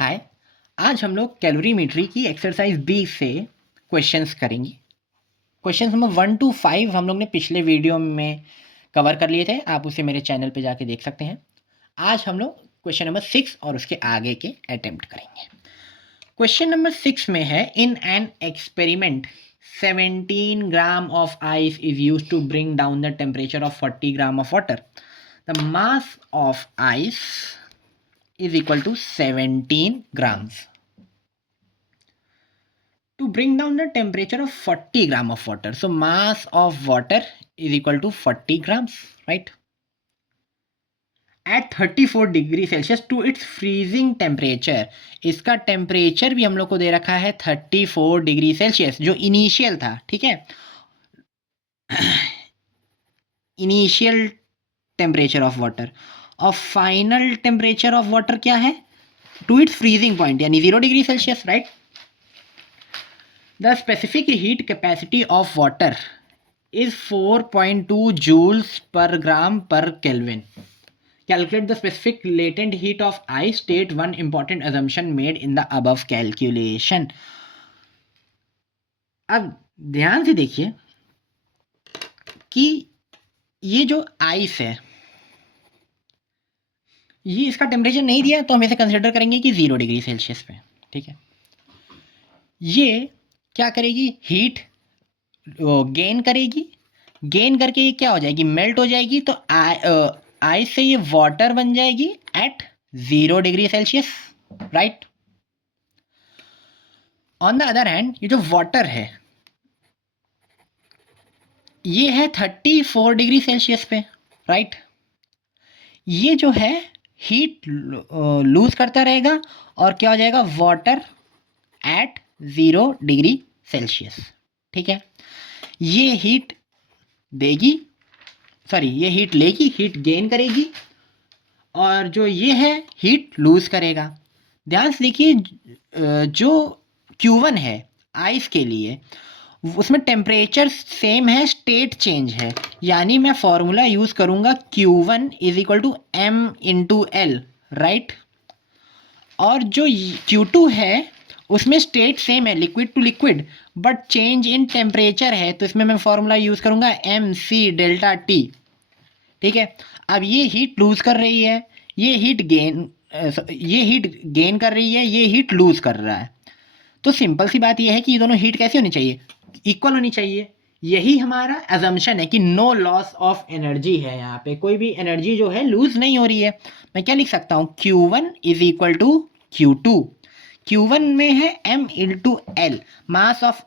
हाय। आज हम लोग कैलोरीमेट्री की एक्सरसाइज 20 से क्वेश्चंस करेंगे। क्वेश्चंस नंबर 1 to 5 हम लोग ने पिछले वीडियो में कवर कर लिए थे, आप उसे मेरे चैनल पे जाके देख सकते हैं। आज हम लोग क्वेश्चन नंबर 6 और उसके आगे के अटेम्प्ट करेंगे। क्वेश्चन नंबर 6 में है, in an experiment 17 gram of ice is use to bring down the temperature of 40 gram of water. The mass of ice is equal to 17 grams. To bring down the temperature of 40 gram of water, so mass of water is equal to 40 grams, right? At 34 degree Celsius to its freezing temperature, इसका temperature भी हम लोग को दे रखा है 34 degree Celsius, जो initial था, ठीक है। इनिशियल टेम्परेचर ऑफ वाटर और फाइनल टेम्परेचर ऑफ वाटर क्या है? टू इट्स फ्रीजिंग पॉइंट यानी 0 degree Celsius, right. The specific heat capacity of water is 4.2 joules per gram per Kelvin. Calculate the specific latent heat of ice. State one important assumption made in the above calculation. अब ध्यान से देखिए कि ये जो ice है, ये इसका टेम्परेचर नहीं दिया तो हम इसे कंसिडर करेंगे कि 0 डिग्री सेल्सियस पे, ठीक है। ये क्या करेगी? हीट गेन करेगी, गेन करके ये क्या हो जाएगी? मेल्ट हो जाएगी। तो आइस से ये वाटर बन जाएगी at 0 degree Celsius, right. On the other hand ये जो वाटर है ये है 34 डिग्री सेल्सियस पे, राइट। ये जो है हीट लूज करता रहेगा और क्या हो जाएगा? वाटर एट 0 डिग्री सेल्सियस, ठीक है। ये हीट देगी, सॉरी ये हीट लेगी, हीट गेन करेगी, और जो ये है हीट लूज करेगा। ध्यान से देखिए, जो Q1 है आइस के लिए, उसमें टेम्परेचर सेम है, स्टेट चेंज है, यानी मैं फॉर्मूला यूज करूंगा Q1 is equal to M into L, right. और जो Q2 है उसमें स्टेट सेम है, liquid to liquid, but change in temperature है, तो इसमें मैं फॉर्मूला यूज करूंगा MC डेल्टा T, ठीक है। अब ये हीट लूज कर रही है, ये हीट गेन कर रही है, ये हीट लूज कर रहा है। तो सिंपल सी बात ये है कि ये दोनों हीट कैसी होनी चाहिए? इक्वल होनी चाहिए। यही हमारा अजम्पशन है कि नो लॉस ऑफ एनर्जी है, यहाँ पे कोई भी एनर्जी जो है लूज नहीं हो रही है। मैं क्या लिख सकता हूँ? Q1 is equal to Q2। Q1 में है M into L, mass of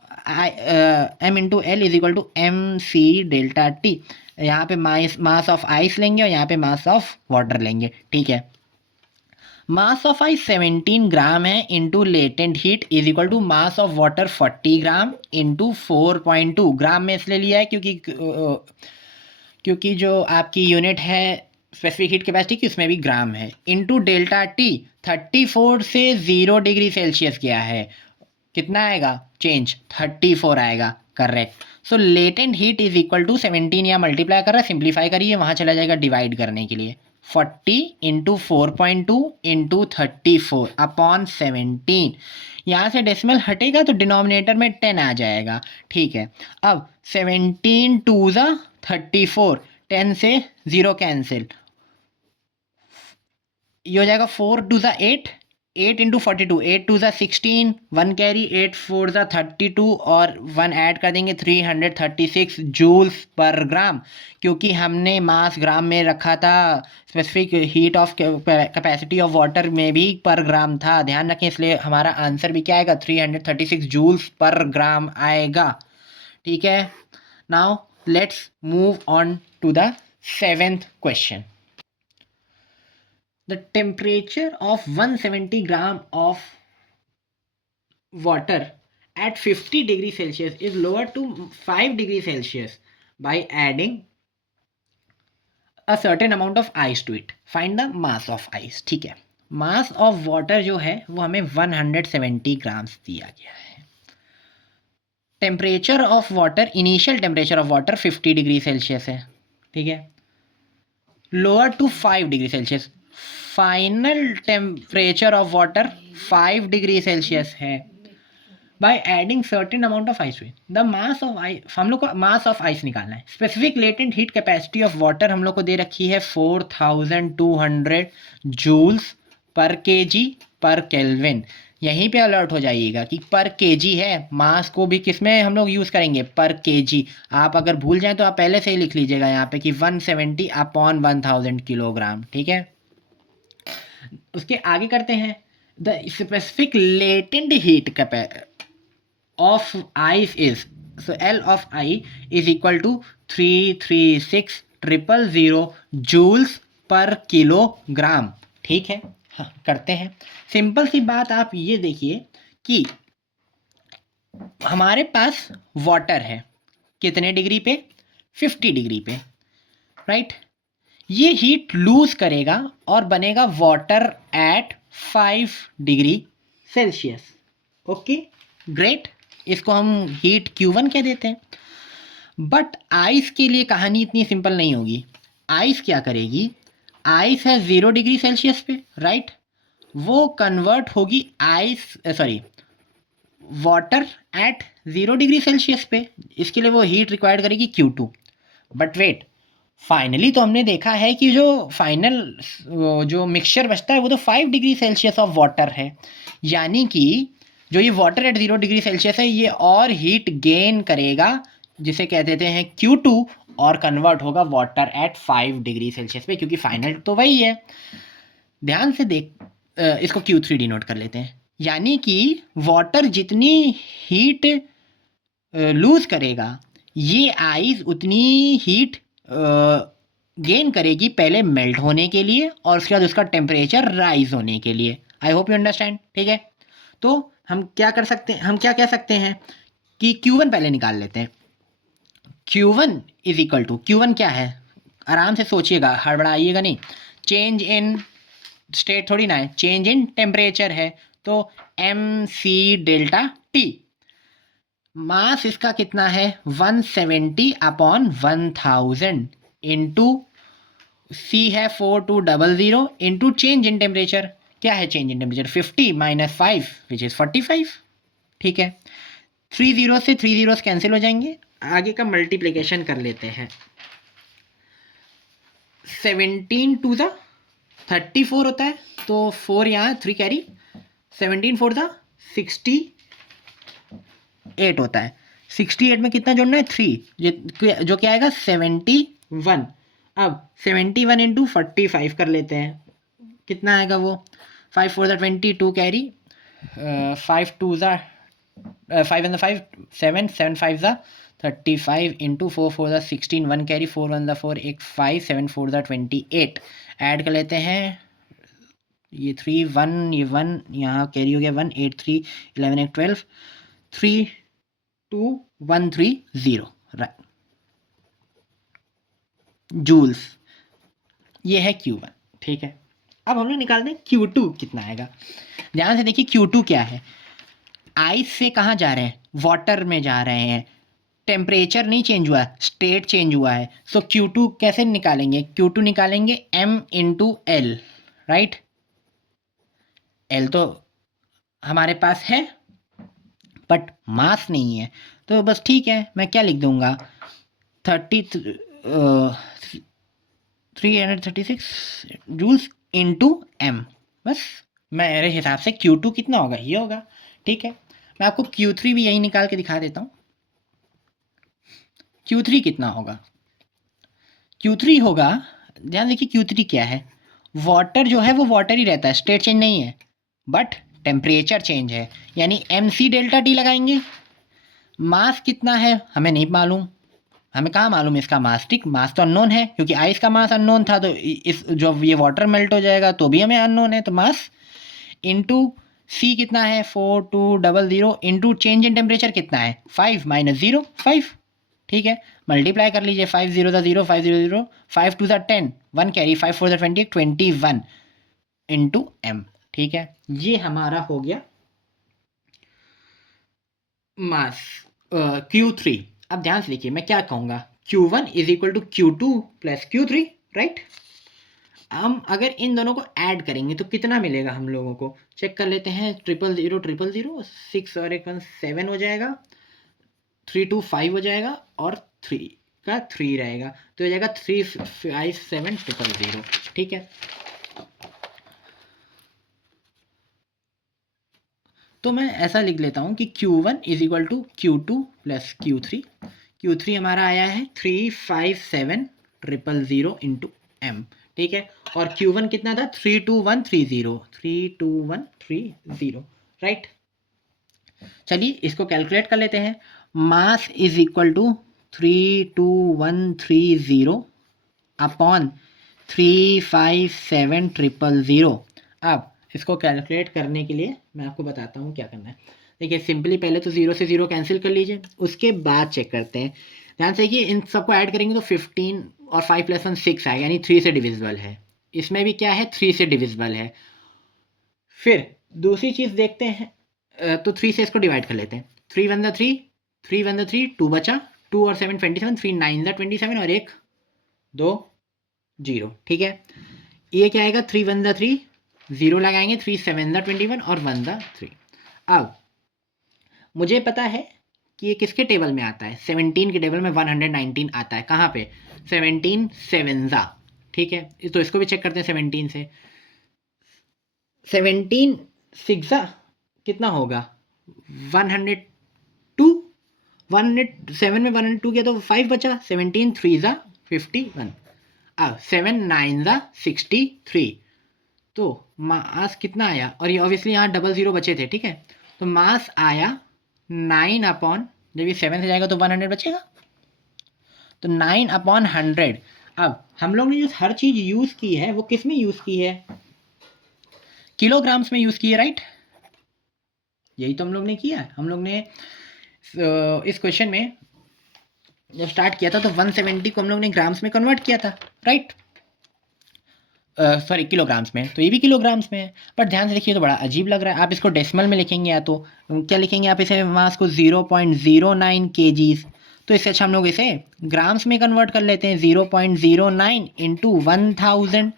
M into L is equal to MC delta T। यहाँ पे मास ऑफ आइस लेंगे और यहाँ पे मास ऑफ वाटर लेंगे, ठीक है। मास ऑफ आइस 17 ग्राम है into latent heat is equal to mass of water 40 gram into 4.2 gram में इसलिए लिया है क्योंकि जो आपकी यूनिट है स्पेसिफिक हीट कैपेसिटी की उसमें भी ग्राम है, इंटू डेल्टा टी 34 से 0 डिग्री सेल्सियस गया है, कितना आएगा चेंज? 34 आएगा, correct. So latent heat is equal to 17, या मल्टीप्लाई कर रहा है, सिंप्लीफाई करिए, वहाँ चला जाएगा डिवाइड करने के लिए। 40 इंटू 4.2 इंटू 34 अपॉन 17, यहाँ से डेसिमल हटेगा तो डिनोमिनेटर में 10 आ जाएगा, ठीक है। अब 17 टू ज़ा 34, 10 से 0 कैंसिल, ये हो जाएगा 4 टू ज़ा 8, 8 इंटू 42, 8 टू ज़ा 16, 1 कैरी, 8 4 ज़ा 32 और 1 ऐड कर देंगे 336 जूल्स पर ग्राम, क्योंकि हमने मास ग्राम में रखा था, specific heat of capacity of water में भी पर ग्राम था, ध्यान रखें, इसलिए हमारा आंसर भी क्या आएगा? 336 जूल्स पर ग्राम आएगा, ठीक है। Now let's move on to the 7th question. The temperature of 170 gram of water at 50 degree Celsius is lowered to 5 degree Celsius by adding a certain amount of ice to it. Find the mass of ice, ठीक है। मास of water जो है वो हमें 170 grams दिया गया है। Temperature of water, initial temperature of water 50 degree Celsius है, ठीक है। Lower to 5 degree Celsius, final temperature of water 5 degree Celsius है by adding certain amount of ice the mass of ice, हम लोग को मास ऑफ आइस निकालना है। Specific latent heat capacity of water हम लोग को दे रखी है 4200 जूल्स पर केजी पर केल्विन। यहीं पे अलर्ट हो जाइएगा कि पर केजी है, मास को भी किस में हम लोग यूज़ करेंगे, पर केजी। आप अगर भूल जाएं तो आप पहले से ही लिख लीजिएगा यहाँ पे कि 170 अपॉन 1000 किलोग्राम, ठीक है। उसके आगे करते हैं, the specific latent heat of ice is, so L of I is equal to 336,000 joules पर किलोग्राम, ठीक है। हाँ, करते हैं सिंपल सी बात। आप ये देखिए कि हमारे पास वाटर है कितने डिग्री पे, 50 डिग्री पे, राइट। ये हीट लूज करेगा और बनेगा water at 5 degree Celsius. Okay great, इसको हम हीट Q1 कह देते हैं। बट आइस के लिए कहानी इतनी सिंपल नहीं होगी। आइस क्या करेगी, आइस है 0 डिग्री सेल्सियस पे, राइट। वो कन्वर्ट होगी वाटर एट 0 डिग्री सेल्सियस पे। इसके लिए वो हीट रिक्वायर्ड करेगी Q2। बट वेट, फाइनली तो हमने देखा है कि जो फाइनल जो मिक्सचर बचता है वो तो 5 डिग्री सेल्सियस ऑफ वाटर है, यानी कि जो ये वाटर एट 0 डिग्री सेल्सियस है ये और हीट गेन करेगा, जिसे कह देते हैं Q2, और कन्वर्ट होगा वाटर एट 5 डिग्री सेल्सियस पे, क्योंकि फाइनल तो वही है। ध्यान से देख, इसको Q3 डिनोट कर लेते हैं, यानी कि वाटर जितनी हीट लूज करेगा ये आइस उतनी हीट गेन करेगी, पहले मेल्ट होने के लिए और उसके बाद उसका टेम्परेचर राइज होने के लिए। आई होप यू अंडरस्टैंड, ठीक है। तो हम क्या कर सकते हैं, हम क्या कह सकते हैं कि Q1 पहले निकाल लेते हैं। Q1 is equal to, Q1 क्या है, आराम से सोचिएगा, हड़बड़ाइएगा नहीं। चेंज इन स्टेट थोड़ी ना है, चेंज इन टेम्परेचर है, तो MC डेल्टा T। मास इसका कितना है 170 अपॉन 1000 इंटू C है 4200 इंटू चेंज इन टेम्परेचर। क्या है change in temperature, 50 minus 5 which is 45, ठीक है। 3 जीरो से 3 जीरोस कैंसिल हो जाएंगे, आगे का मल्टीप्लिकेशन कर लेते हैं। 17 टू द 34 होता है, तो 4 यहाँ 3 कैरी, 17 4 द 68 होता है। 68 में कितना जोड़ना है 3, जो क्या आएगा 71। अब 71 इंटू 45 कर लेते हैं, कितना आएगा वो, 5 4 the 20, 2 carry, 5 2 the 5 and the 5 7 7 5 the 35 into 4 4 the 16, 1 carry, 4 1 the 4 1 5 7 4 the 28। Add कर लेते हैं, ये 3 1, ये 1 यहाँ कैरी हो गया 1, 8 3 11 1 12, 3 2 1 3 0, राइट, जूल्स। ये है Q1, ठीक है। अब हम लोग निकालते हैं Q2 कितना आएगा। ध्यान से देखिए Q2 क्या है, आइस से कहाँ जा रहे हैं, वाटर में जा रहे हैं, टेम्परेचर नहीं चेंज हुआ, स्टेट चेंज हुआ है। सो Q2 कैसे निकालेंगे, Q2 निकालेंगे M into L, right. L तो हमारे पास है बट मास नहीं है, तो बस ठीक है, मैं क्या लिख दूंगा 336 जूल्स इंटू M। बस मेरे हिसाब से Q2 कितना होगा, ये होगा, ठीक है। मैं आपको Q3 भी यही निकाल के दिखा देता हूँ। Q3 कितना होगा, Q3 होगा, ध्यान देखिए Q3 क्या है, वाटर जो है वो वाटर ही रहता है, स्टेट चेंज नहीं है, बट टेम्परेचर चेंज है, यानी MC डेल्टा T लगाएंगे। मास कितना है हमें नहीं मालूम, हमें कहाँ मालूम इसका मास, ठीक, मास तो अननोन है, क्योंकि आइस का मास अननोन था, तो इस जो ये वाटर मेल्ट हो जाएगा तो भी हमें अननोन है, तो मास इंटू C कितना है 4200 इंटू चेंज इन टेम्परेचर कितना है 5 माइनस 0 5, ठीक है। मल्टीप्लाई कर लीजिए, 5 0 the 0 5 0 0, 5 2 the 10, 1 carry, 5 4 the 20 21 into M, ठीक है। ये हमारा हो गया मास Q3। अब ध्यान से देखिए मैं क्या कहूँगा, Q1 is equal to Q2 plus Q3, right. हम अगर इन दोनों को ऐड करेंगे तो कितना मिलेगा हम लोगों को, चेक कर लेते हैं। 000 6 और 1 7 हो जाएगा, 3 2 5 हो जाएगा और 3 का 3 रहेगा, तो हो जाएगा 357 000। ठीक है, तो मैं ऐसा लिख लेता हूँ कि Q1 is equal to Q2 plus Q3। Q3 हमारा आया है 357 000 इंटू एम। ठीक है, और Q1 कितना था, 32130 राइट। चलिए इसको कैलकुलेट कर लेते हैं। Mass is equal to 32130 upon 357 000। अब इसको कैलकुलेट करने के लिए मैं आपको बताता हूँ क्या करना है। देखिए सिंपली पहले तो 0 से 0 कैंसिल कर लीजिए, उसके बाद चेक करते हैं। ध्यान से देखिए, इन सबको ऐड करेंगे तो 15 और 5 + 1 6 आएगा, यानी 3 से डिविजिबल है। इसमें भी क्या है, 3 से डिविजिबल है। फिर दूसरी चीज़ देखते हैं, तो 3 से इसको डिवाइड कर लेते हैं। 3 1 3, 3 1 3, 2 बचा, 2 और 7 27, 3 9 27 और 1 2 0। ठीक है, ये क्या आएगा, 3 1 3, 0 लगाएंगे, 3 7 21 और 1 3। अब मुझे पता है कि ये किसके टेबल में आता है, 17 के टेबल में 119 आता है। कहाँ पे, 17 7 ठीक है, तो इसको भी चेक करते हैं 17 से। 17 6 कितना होगा, 102, 107 में 102 किया तो 5 बचा, 17 3 51, अब 7 9 63। तो मास कितना आया, और ये ऑब्वियसली यहाँ 00 बचे थे। ठीक है, तो मास आया 9 अपॉन, जब ये 7 से जाएगा तो 100 बचेगा, तो 9/100। अब हम लोग ने जो हर चीज़ यूज़ की है वो किस में यूज़ की है, किलोग्राम्स में यूज़ की है, राइट। यही तो हम लोग ने किया है। हम लोग ने इस क्वेश्चन में जब स्टार्ट किया था तो 170 को हम लोग ने ग्राम्स में कन्वर्ट किया था, राइट। सॉरी, किलोग्राम्स में, तो ये भी किलोग्राम्स में है। पर ध्यान से देखिए, तो बड़ा अजीब लग रहा है। आप इसको डेसिमल में लिखेंगे या तो क्या लिखेंगे आप, इसे मास को 0.09 kgs, तो इससे अच्छा हम लोग इसे ग्राम्स में कन्वर्ट कर लेते हैं। 0.09 इंटू 1000,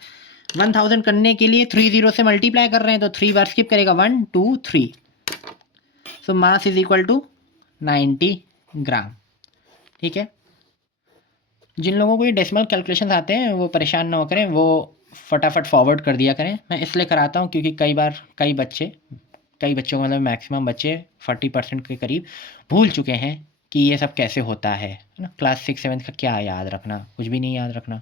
1000 करने के लिए 30 से मल्टीप्लाई कर रहे हैं, तो 3 बार स्किप करेगा, 1 2 3। सो मास इज इक्वल टू 90 ग्राम। ठीक है, जिन लोगों को ये डेसिमल कैलकुलेशन आते हैं वो परेशान ना हो करें, वो फटाफट फॉरवर्ड कर दिया करें। मैं इसलिए कराता हूँ क्योंकि कई बच्चों को, मतलब मैक्सिमम बच्चे 40% के करीब भूल चुके हैं कि ये सब कैसे होता है ना। क्लास 6 7 का क्या याद रखना, कुछ भी नहीं याद रखना,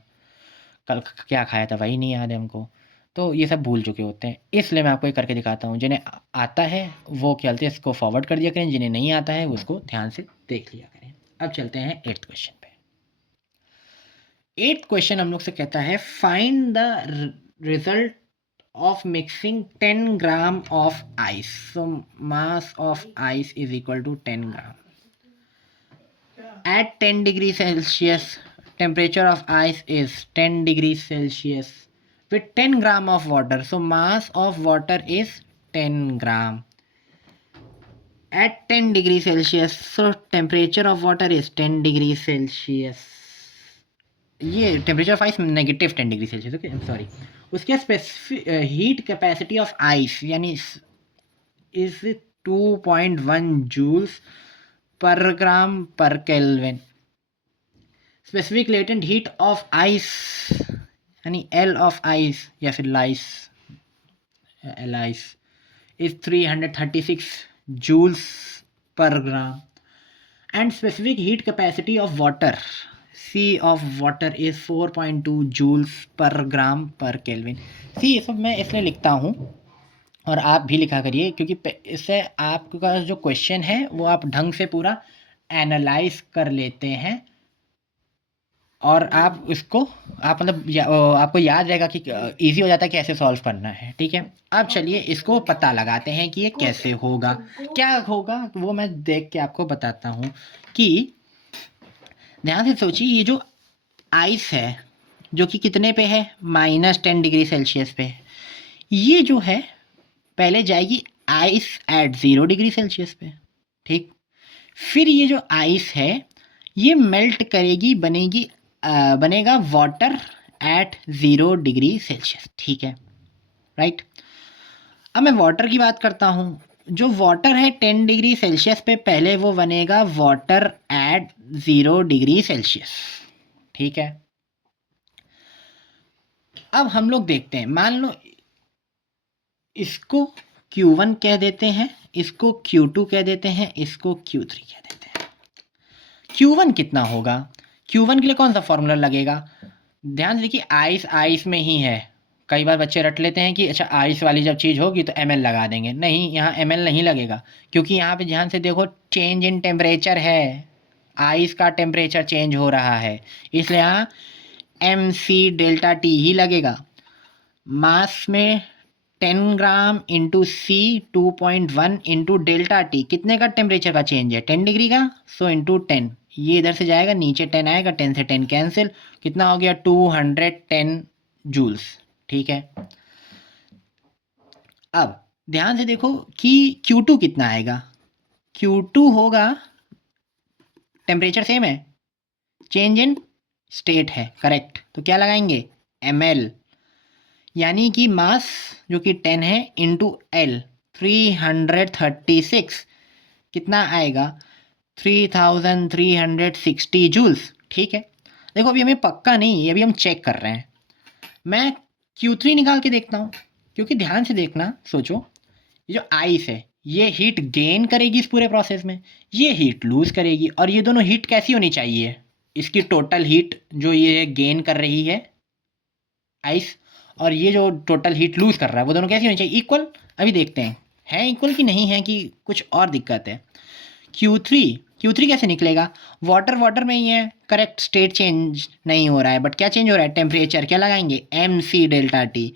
कल क्या खाया था वही नहीं याद है हमको, तो ये सब भूल चुके होते हैं। इसलिए मैं आपको ये करके दिखाता हूँ। जिन्हें आता है वो क्या बोलते हैं, इसको फॉरवर्ड कर दिया करें, जिन्हें नहीं आता है उसको ध्यान से देख लिया करें। अब चलते हैं 8th क्वेश्चन पे। 8th क्वेश्चन हम लोग से कहता है, find the result of mixing 10 gram of ice. So mass of ice is equal to 10 gram. At 10 degrees Celsius, temperature of ice is 10 degrees Celsius with 10 gram of water. So mass of water is 10 gram. At 10 degrees Celsius, so temperature of water is 10 degrees Celsius. ये temperature of ice -10 degree Celsius, okay, sorry. उसके specific heat capacity of ice यानी is 2.1 joules per gram per kelvin. Specific latent heat of ice यानी L of ice या फिर L ice, L ice is 336 joules per gram. And specific heat capacity of water, C of water is 4.2 joules per gram per Kelvin। सी ये सब मैं इसलिए लिखता हूँ और आप भी लिखा करिए, क्योंकि इससे आपका जो क्वेश्चन है वो आप ढंग से पूरा एनालाइज कर लेते हैं और आप इसको मतलब आपको याद रहेगा कि इजी हो जाता है कैसे सॉल्व करना है। ठीक है, अब चलिए इसको पता लगाते हैं कि ये कैसे होगा, क्या होगा वो मैं देख के आपको बताता हूँ। कि ध्यान से सोचिए, ये जो आइस है जो कि कितने पे है, -10 डिग्री सेल्सियस पे, ये जो है पहले जाएगी आइस एट 0 डिग्री सेल्सियस पे। ठीक, फिर ये जो आइस है ये मेल्ट करेगी, बनेगा वाटर एट 0 डिग्री सेल्सियस, ठीक है, राइट। अब मैं वाटर की बात करता हूँ। जो वाटर है 10 डिग्री सेल्सियस पे पहले वो बनेगा वाटर एट 0 डिग्री सेल्सियस, ठीक है। अब हम लोग देखते हैं, मान लो इसको Q1 कह देते हैं, इसको Q2 कह देते हैं, इसको Q3 कह देते हैं। Q1 कितना होगा? Q1 के लिए कौन सा फॉर्मूला लगेगा? ध्यान से देखिए, आइस आइस में ही है। कई बार बच्चे रट लेते हैं कि अच्छा आइस वाली जब चीज़ होगी तो ml लगा देंगे। नहीं, यहाँ ml नहीं लगेगा, क्योंकि यहाँ पे ध्यान से देखो चेंज इन टेम्परेचर है, आइस का टेम्परेचर चेंज हो रहा है, इसलिए यहाँ mc डेल्टा टी ही लगेगा। मास में 10 ग्राम इंटू सी 2.1 इंटू डेल्टा टी, कितने का टेम्परेचर का चेंज है? 10 डिग्री का, सो इंटू 10, ये इधर से जाएगा, नीचे 10 आएगा, 10 से 10 कैंसिल, कितना हो गया? 210 जूल्स, ठीक है। अब ध्यान से देखो कि Q2 कितना आएगा? Q2 होगा, टेम्परेचर सेम है, चेंज इन स्टेट है, करेक्ट, तो क्या लगाएंगे? ml, यानी कि मास जो कि 10 है इंटू एल 336, कितना आएगा? 3360 जूल्स, ठीक है। देखो अभी हमें पक्का नहीं है, अभी हम चेक कर रहे हैं। मैं Q3 निकाल के देखता हूँ, क्योंकि ध्यान से देखना, सोचो, ये जो आइस है ये हीट गेन करेगी इस पूरे प्रोसेस में, ये हीट लूज करेगी, और ये दोनों हीट कैसी होनी चाहिए? इसकी टोटल हीट जो ये गेन कर रही है आइस, और ये जो टोटल हीट लूज कर रहा है, वो दोनों कैसी होनी चाहिए? इक्वल। अभी देखते हैं है इक्वल कि नहीं है, कि कुछ और दिक्कत है। Q3 कैसे निकलेगा? वाटर वाटर में ही है, करेक्ट, स्टेट चेंज नहीं हो रहा है, बट क्या चेंज हो रहा है? टेम्परेचर, क्या लगाएंगे? mc delta T.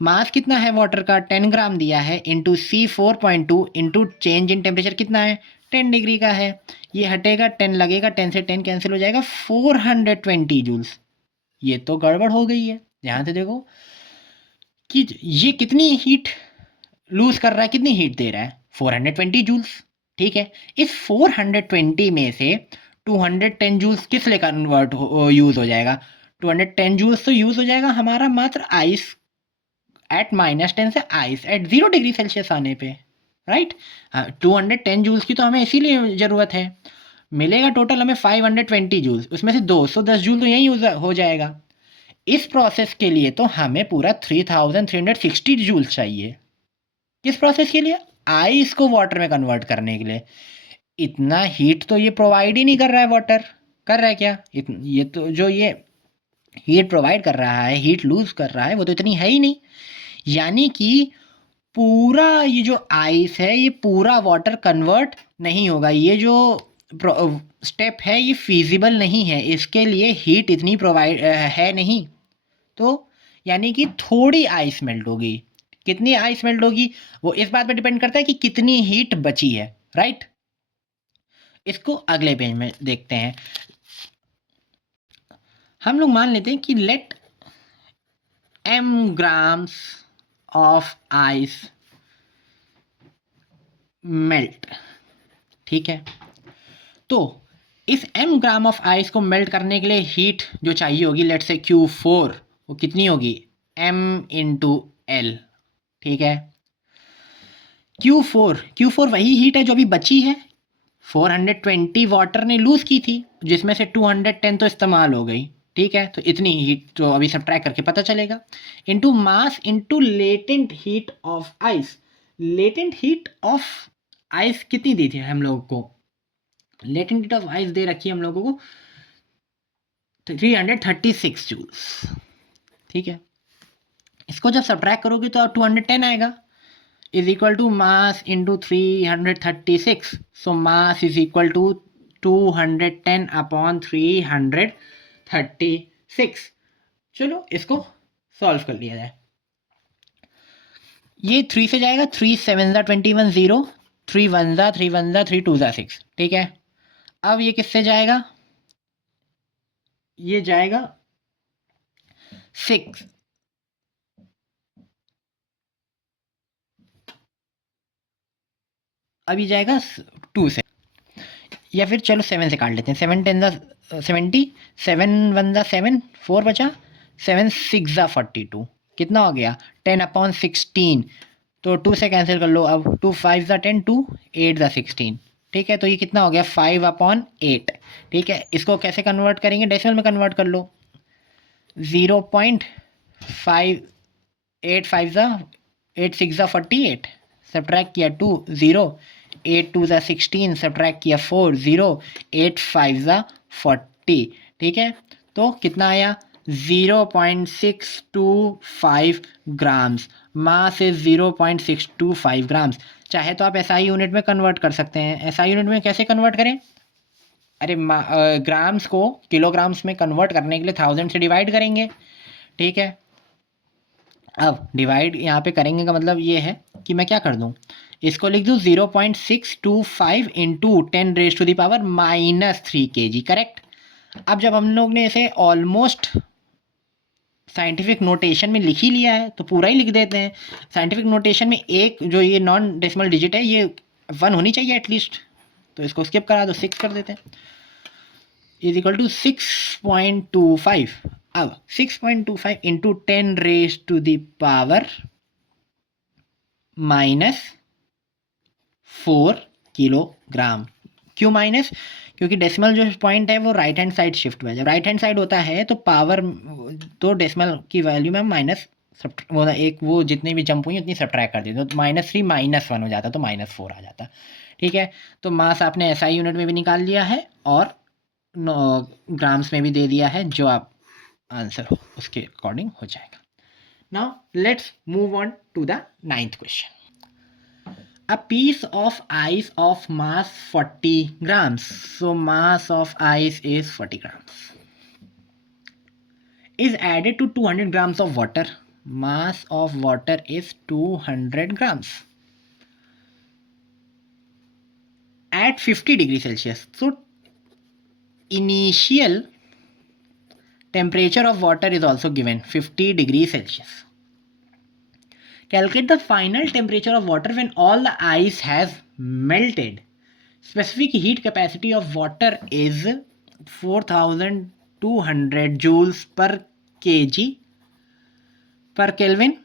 मास कितना है वाटर का? 10 ग्राम दिया है, into C 4.2 into change in temperature कितना है? 10 डिग्री का है, ये हटेगा, 10 लगेगा, 10 से 10 कैंसिल हो जाएगा, 420 जूल्स। ये तो गड़बड़ हो गई है। ध्यान से देखो कि ये कितनी हीट लूज कर रहा है, कितनी हीट दे रहा है? 420 जूल्स, ठीक है। इस 420 में से 210 जूल्स किस लिए कन्वर्ट यूज हो जाएगा? 210 जूल्स तो यूज हो जाएगा हमारा मात्र आइस एट -10 से आइस एट 0 डिग्री सेल्सियस आने पे, राइट। 210 जूल्स की तो हमें इसीलिए ज़रूरत है। मिलेगा टोटल हमें 520 जूल्स, उसमें से 210 जूल तो यही यूज हो जाएगा। इस प्रोसेस के लिए तो हमें पूरा 3360 जूल्स चाहिए। किस प्रोसेस के लिए? आइस को वाटर में कन्वर्ट करने के लिए। इतना हीट तो ये प्रोवाइड ही नहीं कर रहा है वाटर, कर रहा है क्या? ये तो जो ये हीट प्रोवाइड कर रहा है, हीट लूज कर रहा है, वो तो इतनी है ही नहीं। यानी कि पूरा ये जो आइस है ये पूरा वाटर कन्वर्ट नहीं होगा। ये जो स्टेप है ये फिजिबल नहीं है, इसके लिए हीट इतनी प्रोवाइड है नहीं। तो यानी कि थोड़ी आइस मेल्ट होगी। कितनी आइस मेल्ट होगी वो इस बात पर डिपेंड करता है कि कितनी हीट बची है, राइट। इसको अगले पेज में देखते हैं। हम लोग मान लेते हैं कि let m grams of ice melt, ठीक है। तो इस m ग्राम ऑफ आइस को मेल्ट करने के लिए हीट जो चाहिए होगी, लेट से Q4, वो कितनी होगी? m इंटू एल, ठीक है। Q4 वही हीट है जो अभी बची है, 420 वाटर ने लूज की थी, जिसमें से 210 तो इस्तेमाल हो गई, ठीक है। तो इतनी हीट तो अभी सब्ट्रैक्ट करके पता चलेगा, into mass into latent heat of ice. Latent heat of ice कितनी दी थी हम लोगों को? लेटेंट हीट ऑफ आइस दे रखी है हम लोगों को 336 जूल्स, ठीक है। इसको जब सब्ट्रैक्ट करोगे तो 210 आएगा, is equal to mass into 336, so mass is equal to 210 upon 336। चलो इसको सॉल्व कर लिया जाए। ये 3 से जाएगा, 3 7 21 0, 3 1 3 1 3 2 6, ठीक है। अब ये किससे जाएगा? ये जाएगा 6, अभी जाएगा 2 से, या फिर चलो 7 से काट लेते हैं। 7 10 70, 7 1 7, 4 बचा, 7 6 ज़ा 42, कितना हो गया 10/16। तो 2 से कैंसिल कर लो, अब 2 5 ज़ा 10, 2 8 ज़ा 16। ठीक है, तो ये कितना हो गया 5/8। ठीक है, इसको कैसे कन्वर्ट करेंगे, डेसिमल में कन्वर्ट कर लो। 0.5 5 ज़ा 8 6 ज़ा 48, सब्ट्रैक्ट किया 2 0, 8 2 ज़ा 16, सब्ट्रैक्ट किया 4 0, 8 5 ज़ा 40। ठीक है, तो कितना आया 0.625 ग्राम्स। Mass is 0.625 grams. चाहे तो आप एसआई यूनिट में कन्वर्ट कर सकते हैं। एसआई यूनिट में कैसे कन्वर्ट करें, अरे ग्राम्स को किलोग्राम्स में कन्वर्ट करने के लिए 1000 से डिवाइड करेंगे। ठीक है, अब डिवाइड यहाँ पे करेंगे का मतलब ये है कि मैं क्या कर दूँ, इसको लिख दूँ 0.625 इंटू 10⁻³ kg, करेक्ट। अब जब हम लोग ने इसे ऑलमोस्ट साइंटिफिक नोटेशन में लिख ही लिया है तो पूरा ही लिख देते हैं। साइंटिफिक नोटेशन में एक जो ये नॉन डेसिमल डिजिट है ये 1 होनी चाहिए एटलीस्ट, तो इसको स्किप करा दो, 6 कर देते हैं, इज इक्वल टू 6.25। अब 6.25 इंटू 10⁻⁻⁴ किलोग्राम। क्यों माइनस, क्योंकि डेसिमल जो पॉइंट है वो राइट हैंड साइड शिफ्ट हुआ है। जब राइट हैंड साइड होता है तो पावर, तो डेसिमल की वैल्यू में माइनस वो एक वो जितनी भी जंप हुई उतनी सब्ट्रैक्ट कर देते, तो -3 -1 हो जाता, तो -4 आ जाता। ठीक है, तो मास आपने एसआई यूनिट में भी निकाल लिया है और ग्राम्स में भी दे दिया है, जो आप आंसर हो उसके अकॉर्डिंग हो जाएगा। Now let's move on to the 9th question. A piece of ice of mass 40 grams, so mass of ice is 40 grams, is added to 200 grams of water. Mass of water is 200 grams at 50 degrees Celsius. So initial temperature of water is also given, 50 degrees Celsius. Calculate the final temperature of water when all the ice has melted. Specific heat capacity of water is 4200 joules per kg per Kelvin,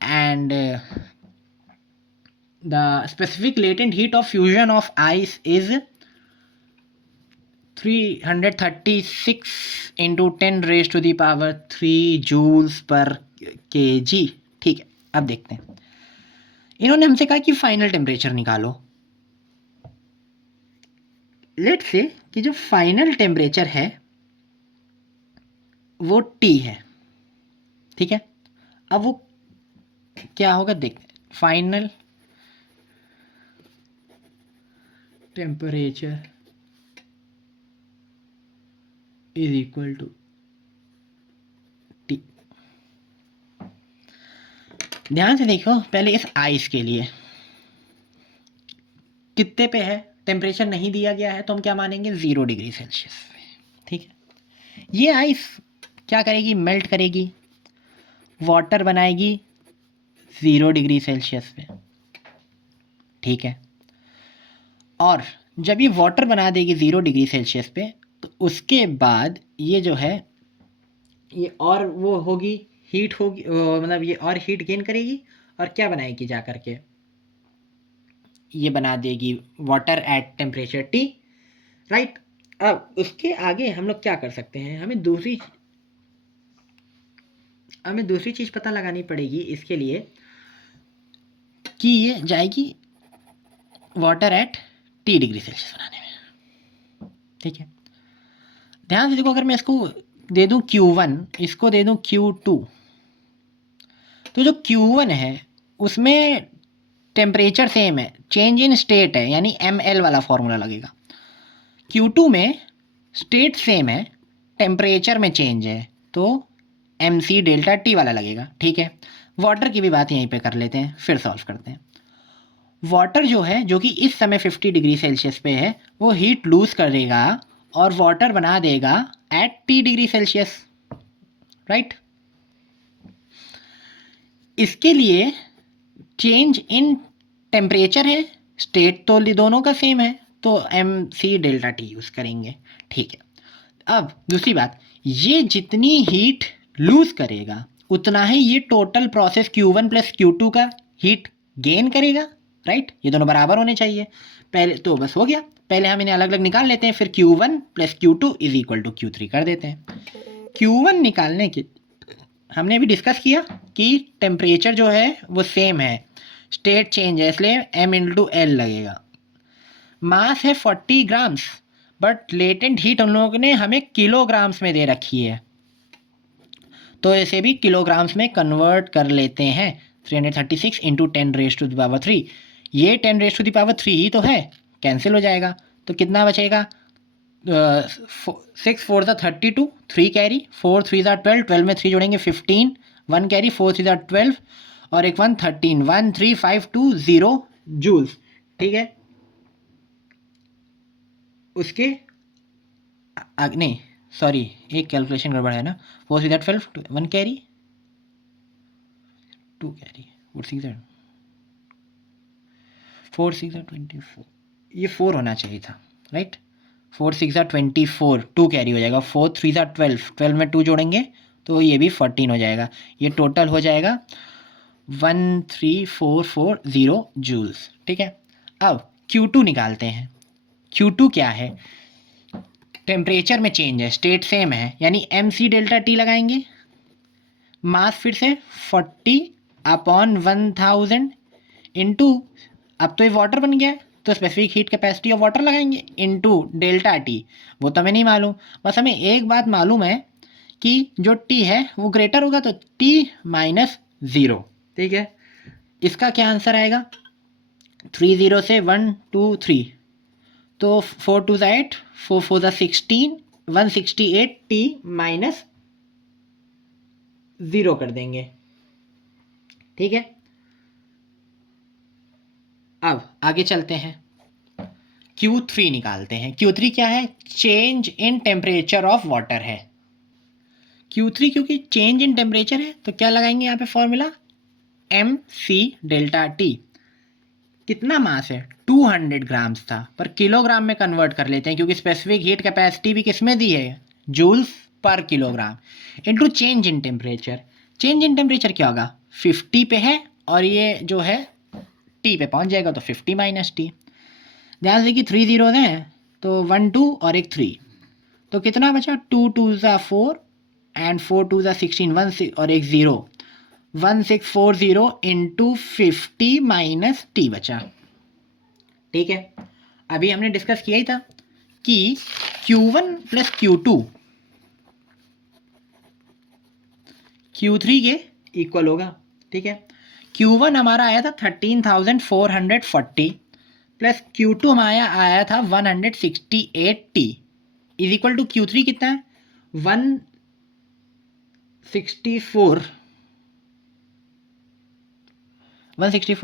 and the specific latent heat of fusion of ice is 336 into 10⁻³ joules per kg। ठीक है, अब देखते हैं, इन्होंने हमसे कहा कि final temperature निकालो। लेट्स से कि जो फाइनल टेम्परेचर है वो T है। ठीक है, अब वो क्या होगा देखते हैं, final temperature is equal to T। ध्यान से देखो, पहले इस आइस के लिए कितने पे है, टेम्परेचर नहीं दिया गया है तो हम क्या मानेंगे 0 डिग्री सेल्सियस। ठीक है, ये आइस क्या करेगी, मेल्ट करेगी, वाटर बनाएगी 0 डिग्री सेल्सियस पे। ठीक है, और जब ये वाटर बना देगी 0 डिग्री सेल्सियस पे तो उसके बाद ये जो है ये और वो होगी, हीट होगी, मतलब ये और हीट गेन करेगी और क्या बनाएगी जा करके, ये बना देगी water at temperature T, right. अब उसके आगे हम लोग क्या कर सकते हैं, हमें दूसरी चीज़ पता लगानी पड़ेगी इसके लिए कि ये जाएगी water at T degree Celsius बनाने में। ठीक है, ध्यान से देखो, अगर मैं इसको दे दूं Q1, इसको दे दूं Q2, तो जो Q1 है उसमें टेम्परेचर सेम है, चेंज इन स्टेट है, यानी ml वाला फॉर्मूला लगेगा। Q2 में स्टेट सेम है, टेम्परेचर में चेंज है, तो mc डेल्टा T वाला लगेगा। ठीक है, वाटर की भी बात यहीं पे कर लेते हैं, फिर सॉल्व करते हैं। वाटर जो है, जो कि इस समय 50 डिग्री सेल्सियस पे है, वो हीट लूज करेगा और वाटर बना देगा at T degree Celsius, right. इसके लिए चेंज इन टेम्परेचर है, स्टेट तो दोनों का सेम है, तो mc डेल्टा T यूज़ करेंगे। ठीक है, अब दूसरी बात, ये जितनी हीट लूज़ करेगा उतना ही ये total process Q1 plus Q2 का हीट गेन करेगा, राइट। ये दोनों बराबर होने चाहिए। पहले तो बस हो गया, पहले हम इन्हें अलग अलग निकाल लेते हैं, फिर Q1 plus Q2 is equal to Q3 कर देते हैं। Q1 निकालने के हमने अभी डिस्कस किया कि टेम्परेचर जो है वो सेम है, स्टेट चेंज है, इसलिए m इंटू एल लगेगा। मास है 40 ग्राम्स, बट लेटेंट हीट उन लोगों ने हमें किलोग्राम्स में दे रखी है, तो इसे भी किलोग्राम्स में कन्वर्ट कर लेते हैं। 336 इंटू 10⁻³ ये 10⁻³ ही तो है, कैंसिल हो जाएगा। तो कितना बचेगा? 6 4 32, 3 कैरी, 4 3 12, 12 में 3 जोड़ेंगे 15, 1 कैरी, 4 3 12 और एक 1 13, 13520 जूल्स, ठीक है। उसके नहीं सॉरी, एक कैलकुलेशन गड़बड़ है ना। 4 3 12, 1 कैरी, 2 कैरी, 4 6 4 6 24, ये 4 होना चाहिए था, राइट। 4 6 24, 2 कैरी हो जाएगा, 4 3 12, 12 में 2 जोड़ेंगे तो ये भी 14 हो जाएगा। ये टोटल हो जाएगा 13440 जूल्स, ठीक है। अब Q2 निकालते हैं। Q2 क्या है? टेम्परेचर में चेंज है, स्टेट सेम है, यानी mc डेल्टा टी लगाएंगे। मास फिर से 40/1000 इंटू, अब तो ये वाटर बन गया है तो specific heat capacity of water लगाएंगे इंटू डेल्टा टी। वो तो हमें नहीं मालूम, बस हमें एक बात मालूम है कि जो टी है वो ग्रेटर होगा तो टी माइनस 0, ठीक है। इसका क्या आंसर आएगा? 30 से 1 2 3, तो 4 2 8, 4 4 16, 168 टी माइनस 0 कर देंगे, ठीक है। अब आगे चलते हैं, Q3 निकालते हैं। Q3 क्या है? Change in temperature of water है। Q3 क्योंकि चेंज इन टेम्परेचर है तो क्या लगाएंगे यहाँ पे फॉर्मूला? mc delta T. कितना मास है? 200 ग्राम्स था, पर किलोग्राम में कन्वर्ट कर लेते हैं क्योंकि स्पेसिफिक हीट कैपेसिटी भी किस में दी है? जूल्स पर kilogram, into change in temperature. Change in temperature क्या होगा? 50 पे है और ये जो है टी पे पहुंच जाएगा तो 50 माइनस टी। ध्यान से कि 3 जीरोज हैं तो 1 2 और एक 3, तो कितना बचा? 2 2 4 एंड 4 2 16, 1 और एक 0, 1640 इंटू 50 माइनस टी बचा, ठीक है। अभी हमने डिस्कस किया ही था कि Q1 प्लस Q2 Q3 के इक्वल होगा, ठीक है। Q1 हमारा आया था 13,440 प्लस Q2 हमारा आया था 168T is equal to Q3 कितना है? 164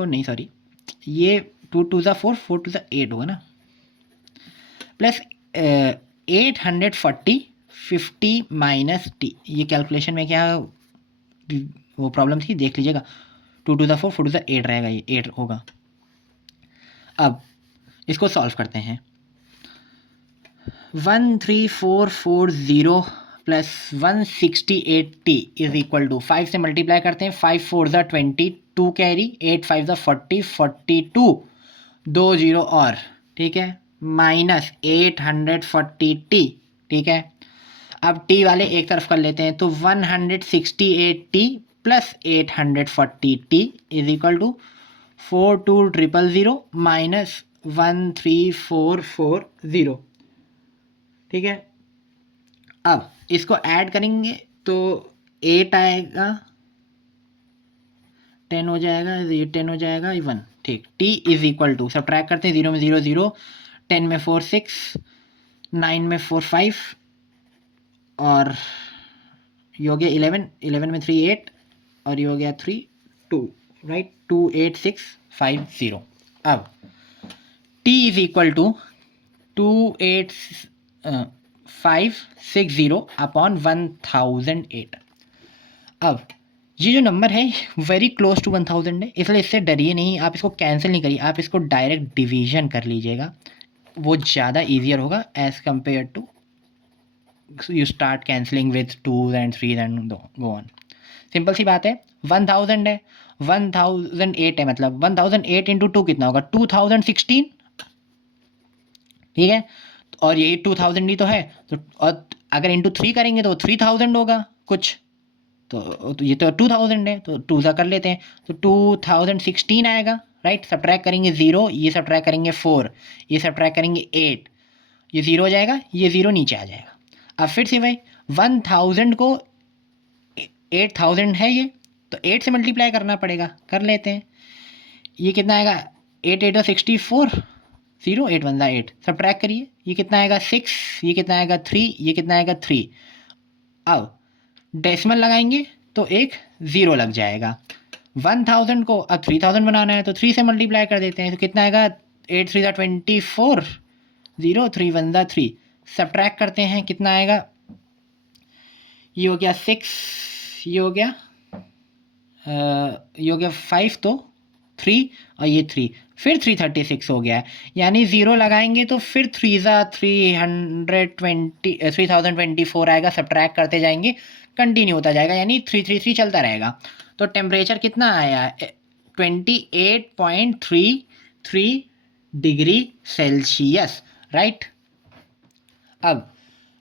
नहीं सॉरी, ये 2 2 4 4 2 8 होगा ना, प्लस 840 50 माइनस टी। ये कैलकुलेशन में क्या वो प्रॉब्लम थी, देख लीजिएगा। 2 2 4 4 2 8 रहेगा, ये 8 होगा। अब इसको सॉल्व करते हैं। 13440 plus 168T is equal to 5 से मल्टीप्लाई करते हैं, 5 4 20, 2 कैरी, 8 5 40, 42, 2 0 और, ठीक है, माइनस 840T, ठीक है। अब टी वाले एक तरफ कर लेते हैं तो 168T plus 840T is equal to 42000 minus 13440, ठीक है। अब इसको ऐड करेंगे तो 8 आएगा, 10 हो जाएगा, ये 10 हो जाएगा, 1, ठीक। टी इज इक्वल टू, सब ट्रैक करते हैं, 0 में 0 0, 10 में 4 6, 9 में 4 5 और ये हो गया 11, 11 में 3 8 और ये हो गया 3 2, राइट, 28650। अब T is equal to 28560 upon 1008। अब ये जो नंबर है वेरी क्लोज टू 1000 है, इसलिए इससे डरिए नहीं, आप इसको कैंसिल नहीं करिए, आप इसको डायरेक्ट डिवीजन कर लीजिएगा, वो ज़्यादा ईजियर होगा as compare to you start cancelling with 2 and 3 and go on. Simple सी बात है, 1000 है, 1008 है, मतलब 1008 इंटू 2 कितना होगा, 2016, ठीक है। और यही 2000 ही तो है, तो और अगर इंटू 3 करेंगे तो 3000 होगा कुछ, तो ये तो 2000 है, तो 2 सा कर लेते हैं, तो 2016 आएगा, राइट। सब्ट्रैक्ट करेंगे 0, ये सब्ट्रैक्ट करेंगे 4, ये सब्ट्रैक्ट करेंगे 8, ये 0 हो जाएगा, ये 0 नीचे आ जाएगा। अब फिर से भाई 1000 को 8000 है ये, तो 8 से मल्टीप्लाई करना पड़ेगा, कर लेते हैं। ये कितना आएगा, 8 8 64, 0 8 1 8, सब्ट्रैक्ट करिए, ये कितना आएगा 6, ये कितना आएगा 3, ये कितना आएगा 3। अब डेसिमल लगाएंगे तो एक 0 लग जाएगा। 1000 को अब 3000 बनाना है तो 3 से मल्टीप्लाई कर देते हैं, तो कितना आएगा, 8 3 24, 0 3 1 3, सब्ट्रैक्ट करते हैं, कितना आएगा, ये हो गया 6, ये हो गया 5, तो 3 और ये 3, फिर 336 हो गया है। यानी 0 लगाएंगे तो फिर 3024 आएगा, सब्ट्रैक्ट करते जाएंगे, कंटिन्यू होता जाएगा, यानी 333 चलता रहेगा। तो टेम्परेचर कितना आया, 28.33 डिग्री सेल्सियस, राइट। अब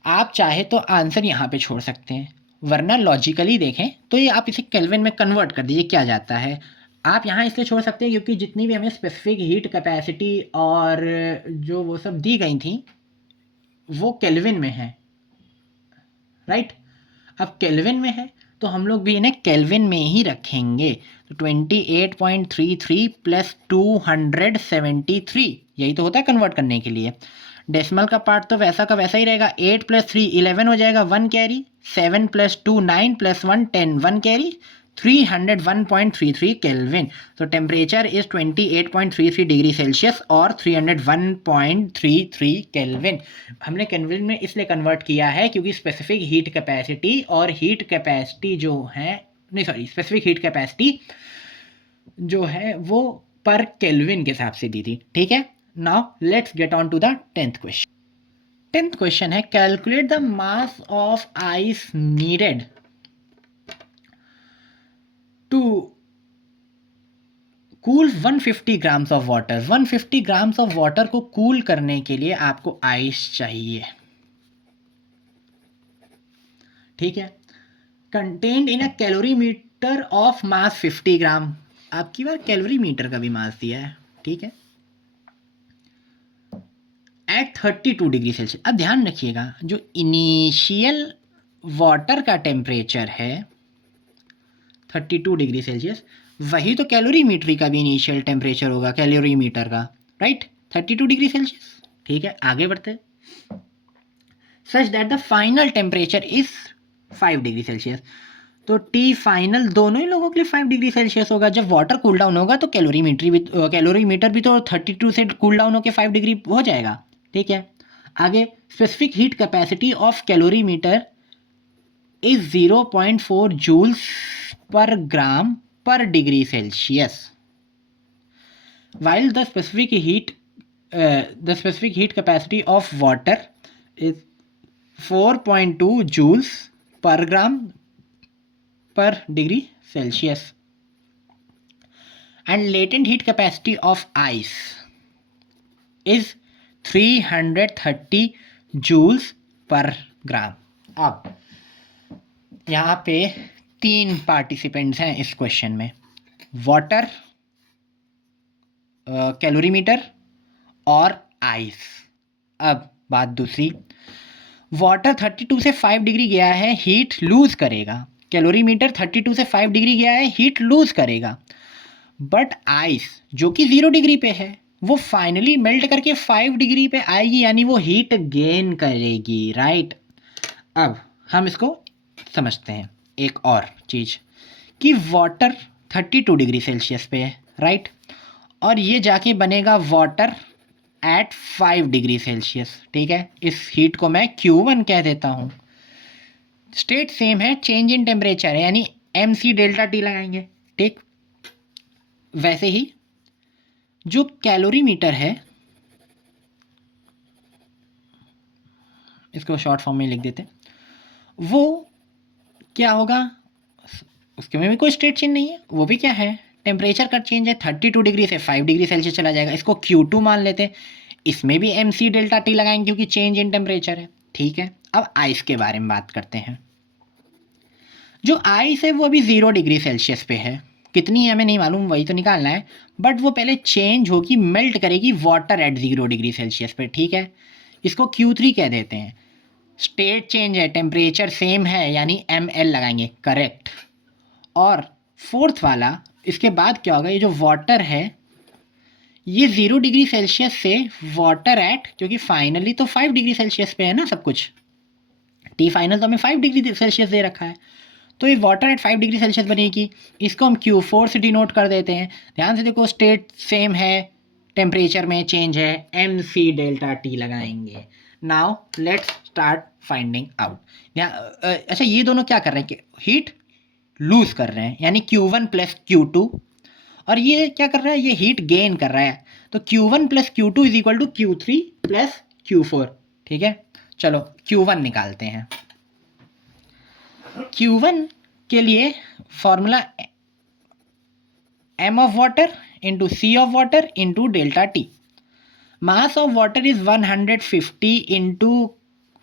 आप चाहे तो आंसर यहाँ पे छोड़ सकते हैं, वरना लॉजिकली देखें तो ये आप इसे केल्विन में कन्वर्ट कर दीजिए, क्या जाता है। आप यहाँ इसलिए छोड़ सकते हैं क्योंकि जितनी भी हमें स्पेसिफिक हीट कैपेसिटी और जो वो सब दी गई थी वो केल्विन में है, राइट। अब केल्विन में है तो हम लोग भी इन्हें केल्विन में ही रखेंगे, तो 28.33 प्लस 273, यही तो होता है कन्वर्ट करने के लिए। डेसिमल का पार्ट तो वैसा का वैसा ही रहेगा, 8 प्लस 3 11 हो जाएगा, 1 carry, 7 plus 2 9 plus 1 10, 1 carry, 301.33 kelvin. तो टेम्परेचर इज 28.33 डिग्री सेल्सियस और 301.33 केल्विन। हमने केल्विन में इसलिए कन्वर्ट किया है क्योंकि स्पेसिफिक हीट कैपेसिटी और हीट कैपेसिटी जो है, नहीं सॉरी, स्पेसिफिक हीट कैपेसिटी जो है वो पर केल्विन के हिसाब से दी थी, ठीक है। Now let's get on to the 10th question. 10th question है, calculate the mass of ice needed to cool 150 grams of water. 150 grams of water को कूल करने के लिए आपको आइस चाहिए, ठीक है। Contained in a calorimeter of mass 50 gram, आपकी बार कैलोरीमीटर का भी मास दिया है, ठीक है, एट 32 डिग्री सेल्सियस। अब ध्यान रखिएगा, जो इनिशियल वाटर का टेम्परेचर है 32 डिग्री सेल्सियस, वही तो कैलोरीमीटर का भी इनिशियल टेम्परेचर होगा, कैलोरीमीटर का, राइट, 32 डिग्री सेल्सियस, ठीक है। आगे बढ़ते, such that the final temperature is 5 degree Celsius. तो टी फाइनल दोनों ही लोगों के लिए 5 डिग्री सेल्सियस होगा। जब वाटर कूल डाउन होगा तो कैलोरीमीटर भी तो 32 से कूल डाउन होकर 5 डिग्री हो जाएगा, ठीक है। आगे, specific heat capacity of calorimeter is 0.4 joules per gram per degree Celsius, while the specific heat capacity of water is 4.2 joules per gram per degree Celsius, and latent heat capacity of ice is 330 joules per gram. अब यहाँ पे 3 participants हैं इस question में, water, calorimeter और ice. अब बात दूसरी, वाटर 32 से 5 डिग्री गया है, हीट लूज करेगा। कैलोरीमीटर 32 से 5 डिग्री गया है, हीट लूज करेगा। बट आइस जो कि 0 डिग्री पे है, वो फाइनली मेल्ट करके 5 डिग्री पे आएगी, यानी वो हीट गेन करेगी, राइट। अब हम इसको समझते हैं एक और चीज़, कि वाटर 32 डिग्री सेल्सियस पे है, राइट, और ये जाके बनेगा वाटर एट 5 डिग्री सेल्सियस, ठीक है। इस हीट को मैं Q1 कह देता हूँ। स्टेट सेम है, चेंज इन टेम्परेचर है, यानी MC डेल्टा T लगाएंगे, ठीक। वैसे ही जो कैलोरीमीटर है, इसको शॉर्ट फॉर्म में लिख देते हैं, वो क्या होगा, उसके में भी कोई स्टेट चेंज नहीं है, वो भी क्या है, टेम्परेचर का चेंज है। 32 डिग्री से 5 डिग्री सेल्सियस चला जाएगा, इसको Q2 मान लेते हैं। इसमें भी MC डेल्टा T लगाएंगे क्योंकि चेंज इन टेम्परेचर है। ठीक है, अब आइस के बारे में बात करते हैं। जो आइस है वो अभी 0 डिग्री सेल्सियस पे है, कितनी है हमें नहीं मालूम, वही तो निकालना है। बट वो पहले चेंज होगी, मेल्ट करेगी वाटर एट 0 डिग्री सेल्सियस पे। ठीक है, इसको Q3 कह देते हैं। स्टेट चेंज है, टेम्परेचर सेम है, यानी ML लगाएंगे, करेक्ट। और फोर्थ वाला, इसके बाद क्या होगा, ये जो वाटर है ये 0 डिग्री सेल्सियस से वाटर एट, क्योंकि फाइनली तो 5 डिग्री सेल्सियस पे है ना सब कुछ, टी फाइनल तो हमें 5 डिग्री सेल्सियस दे रखा है, तो ये वाटर एट 5 डिग्री सेल्सियस बनेगी। इसको हम Q4 से डिनोट कर देते हैं। ध्यान से देखो, स्टेट सेम है, टेम्परेचर में चेंज है, MC डेल्टा T लगाएंगे। Now let's start finding out. अच्छा, ये दोनों क्या कर रहे हैं कि हीट लूज कर रहे हैं, यानी Q1 प्लस Q2, और ये क्या कर रहा है, ये हीट गेन कर रहा है। तो Q1 plus Q2 is equal to Q3 plus Q4। ठीक है, चलो Q1 निकालते हैं। Q1 के लिए formula M of water into C of water into delta T. Mass of water is 150 into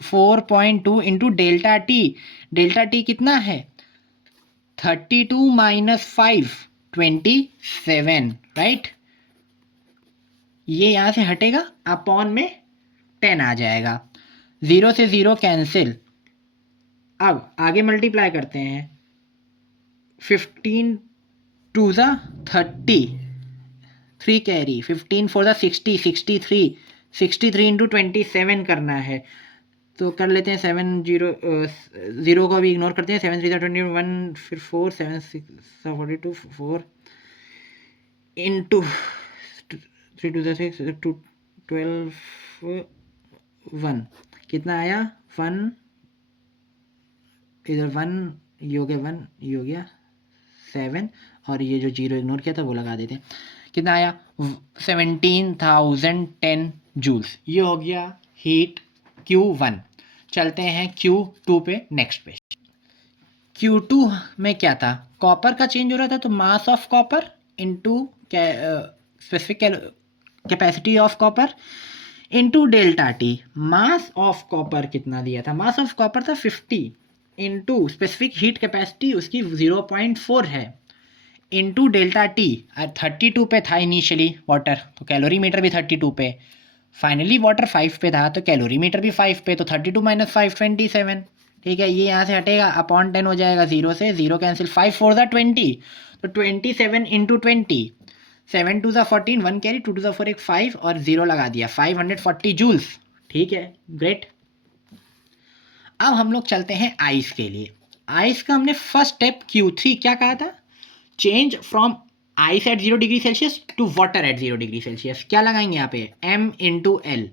4.2 into delta T. Delta T कितना है, 32 minus 5 27, right. ये यहाँ से हटेगा, अपॉन में 10 आ जाएगा, 0 से 0 कैंसिल। अब आगे मल्टीप्लाई करते हैं, 15 टू ज़ा 30, 3 कैरी, 15 फोर ज़ा 60, 63 इंटू 27 करना है। तो कर लेते हैं 7 0 को भी इग्नोर करते हैं, 7 3 21, फिर 4 7 6 42 4 इंटू 3 2 6 2 12 1, कितना आया, 1, इधर 1 ये हो गया, 1 ये हो गया 7, और ये जो 0 इग्नोर किया था वो लगा देते हैं। कितना आया, 17,010 जूल्स। ये हो गया हीट Q1। चलते हैं Q2 पे, नेक्स्ट पे। Q2 में क्या था, कॉपर का चेंज हो रहा था, तो mass of copper into specific capacity of copper into delta T. Mass of copper कितना दिया था, मास ऑफ कॉपर था 50 इनटू स्पेसिफिक हीट कैपेसिटी उसकी 0.4 है, इनटू डेल्टा टी। 32 पे था इनिशियली वाटर, तो कैलोरी मीटर भी 32 पे, फाइनली वाटर 5 पे था, तो कैलोरी मीटर भी 5 पे, तो 32 माइनस 5 27। ठीक है, ये यहाँ से हटेगा, अपॉन 10 हो जाएगा, 0 से 0 कैंसिल, 5 4 ज़ा 20, तो 27 इंटू 20, 7 2 ज़ा 14, 1 कैरी, 2 2 ज़ा 4 एक 5, और 0 लगा दिया, 540 जूल्स। ठीक है, ग्रेट। अब हम लोग चलते हैं आइस के लिए। आइस का हमने फर्स्ट स्टेप Q3 क्या कहा था, change from ice at 0 degree Celsius to water at 0 degree Celsius. क्या लगाएंगे यहाँ पे, M इंटू L।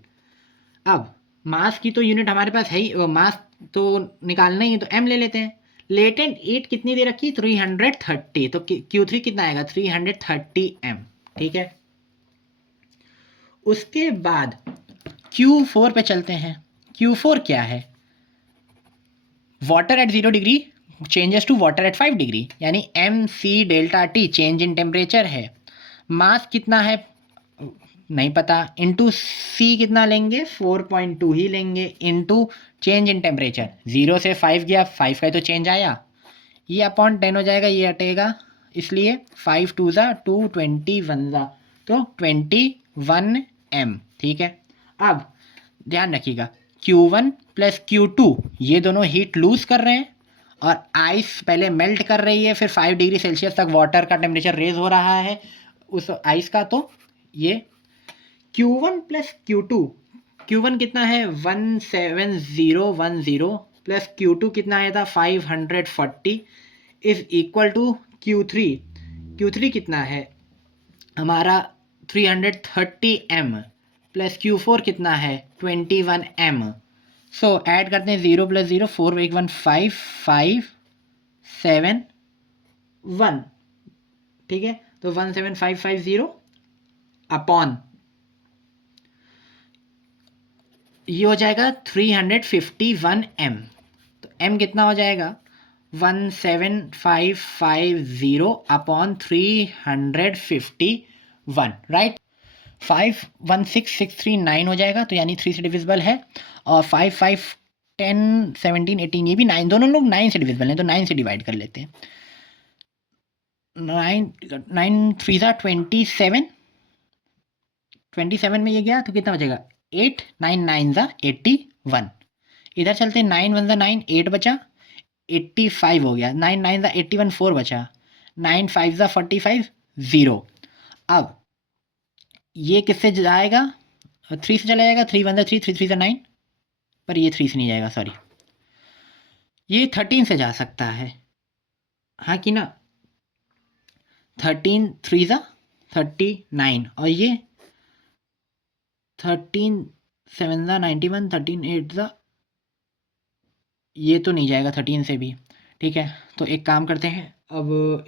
अब मास की तो यूनिट हमारे पास है ही, मास तो निकालना ही है, तो M ले लेते हैं। लेटेंट हीट कितनी दे रखी, 330, तो Q3 कितना आएगा, 330 M। ठीक है, उसके बाद Q4 पे चलते हैं। Q4 क्या है, water at 0 degree changes to water at 5 degree, यानी MC delta T change in temperature है। मास कितना है नहीं पता, इंटू C कितना लेंगे, 4.2 ही लेंगे, इंटू चेंज इन टेम्परेचर, 0 से 5 गया, 5 का तो चेंज आया, ये अपॉन 10 हो जाएगा, ये हटेगा, इसलिए 5 2 ज़ा 2 21 ज़ा, तो 21 M। ठीक है, अब ध्यान रखिएगा, Q1 प्लस Q2 ये दोनों हीट लूज कर रहे हैं, और आइस पहले मेल्ट कर रही है, फिर 5 डिग्री सेल्सियस तक वाटर का टेम्परेचर रेज हो रहा है उस आइस का। तो ये Q1 प्लस Q2, Q1 कितना है 17010 प्लस Q2 कितना आया था 540 is equal to Q3। Q3 कितना है हमारा 330 M प्लस Q4 कितना है 21 M। सो ऐड करते हैं, 0 प्लस 0 4 1 1 5 5 7 1। ठीक है, तो 17550 अपॉन ये हो जाएगा 351 M। तो m कितना हो जाएगा 17550 अपॉन 351, राइट। 516639 हो जाएगा, तो यानी 3 से डिविजिबल है। और 5 5 10 17 18 ये भी 9, दोनों लोग 9 से डिविजिबल हैं, तो 9 से डिवाइड कर लेते हैं। 9 3 ज़ा 27, 27 में ये गया तो कितना बचेगा 8, 9 9 ज़ा 81। इधर चलते 9 1 ज़ा 9, 8 बचा, 85 हो गया। 9 9 ज़ा 81, 4 बचा। 9 5 ज़ा 45, 0। अब ये किससे जाएगा 3 से चला जाएगा, 3 1 ज़ा 3, 3 3 ज़ा 9, पर ये 3 से नहीं जाएगा, सॉरी। ये 13 से जा सकता है, हाँ कि ना। 13 3 ज़ा 39, और ये 13 7 ज़ा 91, 13 8 ज़ा, ये तो नहीं जाएगा 13 से भी, ठीक है। तो एक काम करते हैं, अब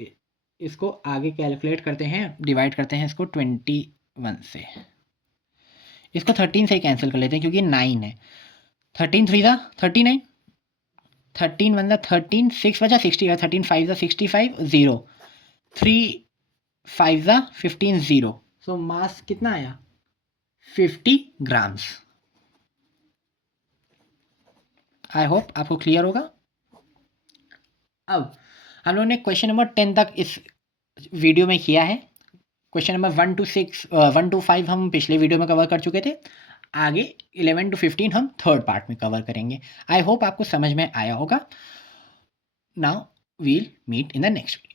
इसको आगे कैलकुलेट करते हैं, डिवाइड करते हैं इसको 21 से। इसको 13 से ही कैंसिल कर लेते हैं क्योंकि 9 है। 13 3 ज़ा 39, 13 1 ज़ा 13, 6 बचा 60, 13 5 ज़ा 65, 0, 3 5 ज़ा 15, 0। सो मास कितना आया 50 ग्राम्स। आई होप आपको क्लियर होगा। अब हम लोगों ने क्वेश्चन नंबर 10 तक इस वीडियो में किया है। क्वेश्चन नंबर 1 to 5 हम पिछले वीडियो में कवर कर चुके थे। आगे 11 to 15 हम थर्ड पार्ट में कवर करेंगे। आई होप आपको समझ में आया होगा। Now we'll meet in the next video.